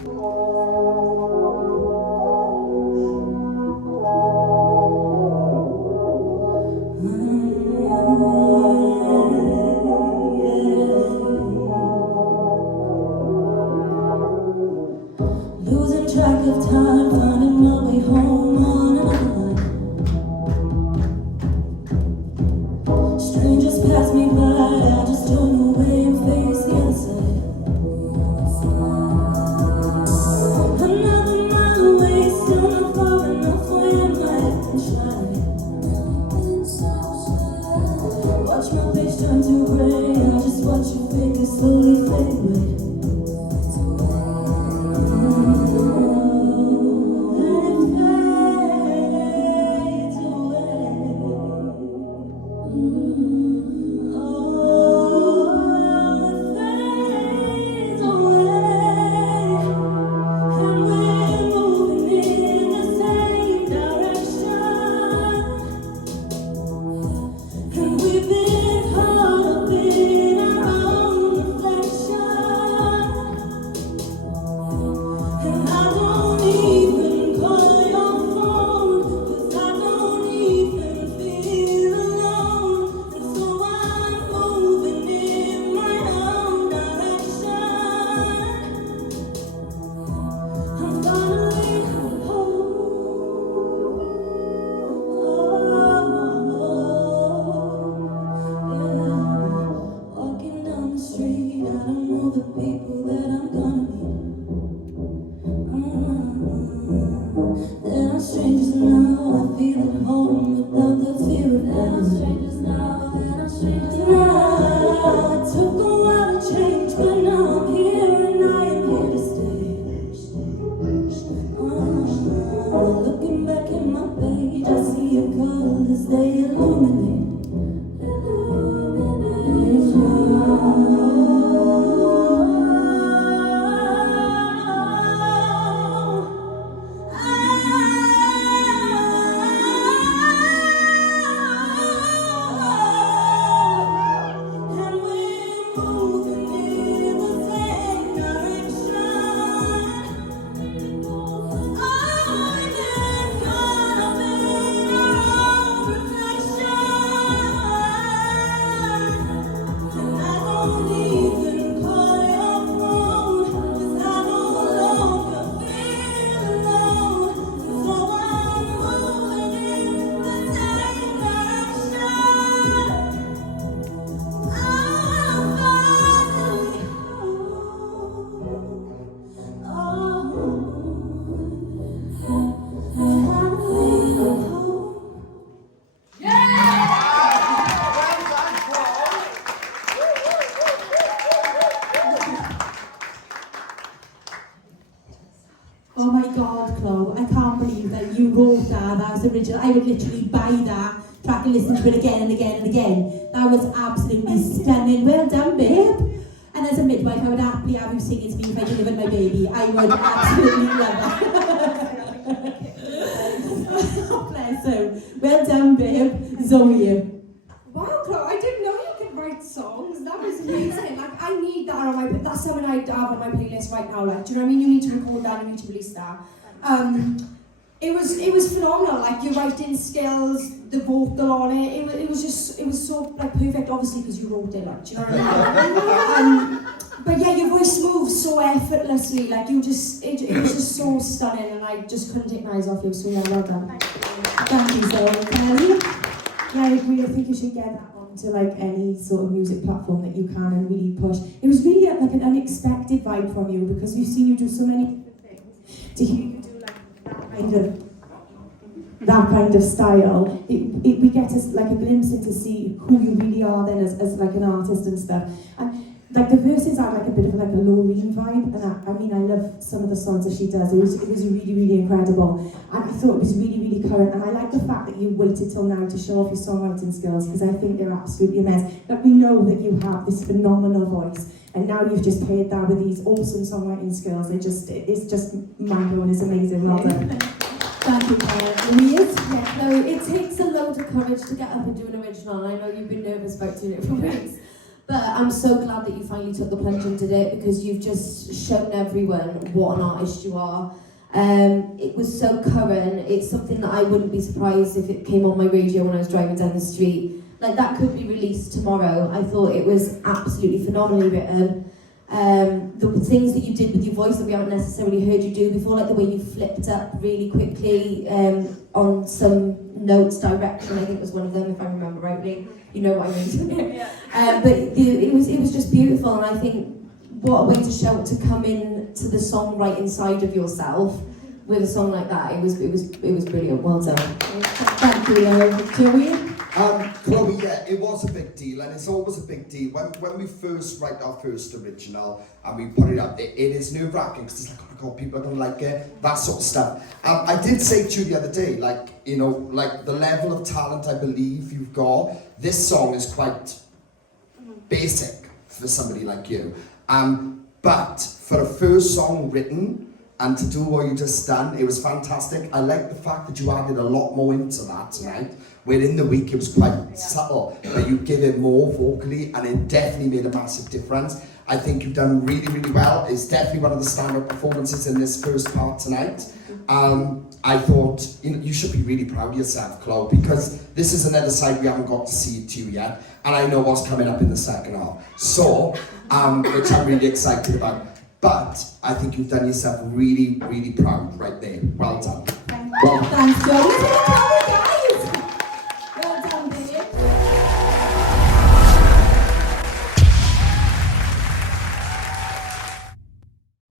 Losing track of time, finding my way home on another line. Strangers pass me by, I just turn away and face the other side. Another mile away, still not far enough for you might try. Watch my page turn to gray, I just watch your figure slowly fade away. The people that I'm gonna meet, they're not strangers now. I feel at home without the fear of they're not strangers now. They're not strangers now. It took a while to change, but now I'm here and I am here to stay. Looking back at my page, I see your colors, they illuminate. Oh my God, Chloe, I can't believe that you wrote that. That was original. I would literally buy that track and listen to it again and again and again. That was absolutely stunning. Well done, babe. And as a midwife, I would happily have you sing it to me if I delivered my baby. I would absolutely love it. Oh, bless you. Well done, babe. Zoe. Wow, Chloe, I didn't know you could write songs. That was amazing. Like, I need that on my, that's something I have on my playlist right now. Like, do you know what I mean? You need to record that, you need to release that. It was phenomenal. Like, your writing skills, the vocal on it, it was so like perfect. Obviously, because you wrote it. Like, do you know what I mean? But yeah, your voice moves so effortlessly. Like, it was just so stunning, and I just couldn't take my eyes off you. So yeah, well done. Thank you, Zoe. Kelly? Yeah, I agree. I think you should get that onto like any sort of music platform that you can and really push. It was really like an unexpected vibe from you because we've seen you do so many different things. To hear you do like that kind of style, we get like a glimpse into see who you really are then as like an artist and stuff. And like the verses are like a bit of like a Loreen vibe, and I mean I love some of the songs that she does. It was really, really incredible, and I thought it was really, really current. And I like the fact that you waited till now to show off your songwriting skills, because I think they're absolutely amazing. Like, we know that you have this phenomenal voice, and now you've just paired that with these awesome songwriting skills. It's just mind-blowing. It's amazing. Well done. Thank you, Claire. Louise? Yeah, no, it takes a load of courage to get up and do an original. I know you've been nervous about doing it for weeks. But I'm so glad that you finally took the plunge and did it, because you've just shown everyone what an artist you are. It was so current. It's something that I wouldn't be surprised if it came on my radio when I was driving down the street. Like, that could be released tomorrow. I thought it was absolutely phenomenally written. The things that you did with your voice that we haven't necessarily heard you do before, like the way you flipped up really quickly on some notes, direction, I think was one of them, if I remember rightly. You know what I mean. But it was just beautiful, and I think what a way to come in to the songwriting side of yourself with a song like that. It was brilliant. Well done. Thank you, Joey. Chloe, yeah, it was a big deal, and it's always a big deal when we first write our first original and we put it up there. It is nerve-wracking because it's like, oh my god, people are gonna like it, that sort of stuff. I did say to you the other day, like, you know, like the level of talent I believe you've got. This song is quite basic for somebody like you, but for a first song written and to do what you just done, it was fantastic. I like the fact that you added a lot more into that tonight. Where in the week it was quite subtle, but you give it more vocally, and it definitely made a massive difference. I think you've done really, really well. It's definitely one of the stand-up performances in this first part tonight. I thought, you know, you should be really proud of yourself, Chloe, because this is another side we haven't got to see to yet, and I know what's coming up in the second half. So, which I'm really excited about. But I think you've done yourself really, really proud right there. Well done.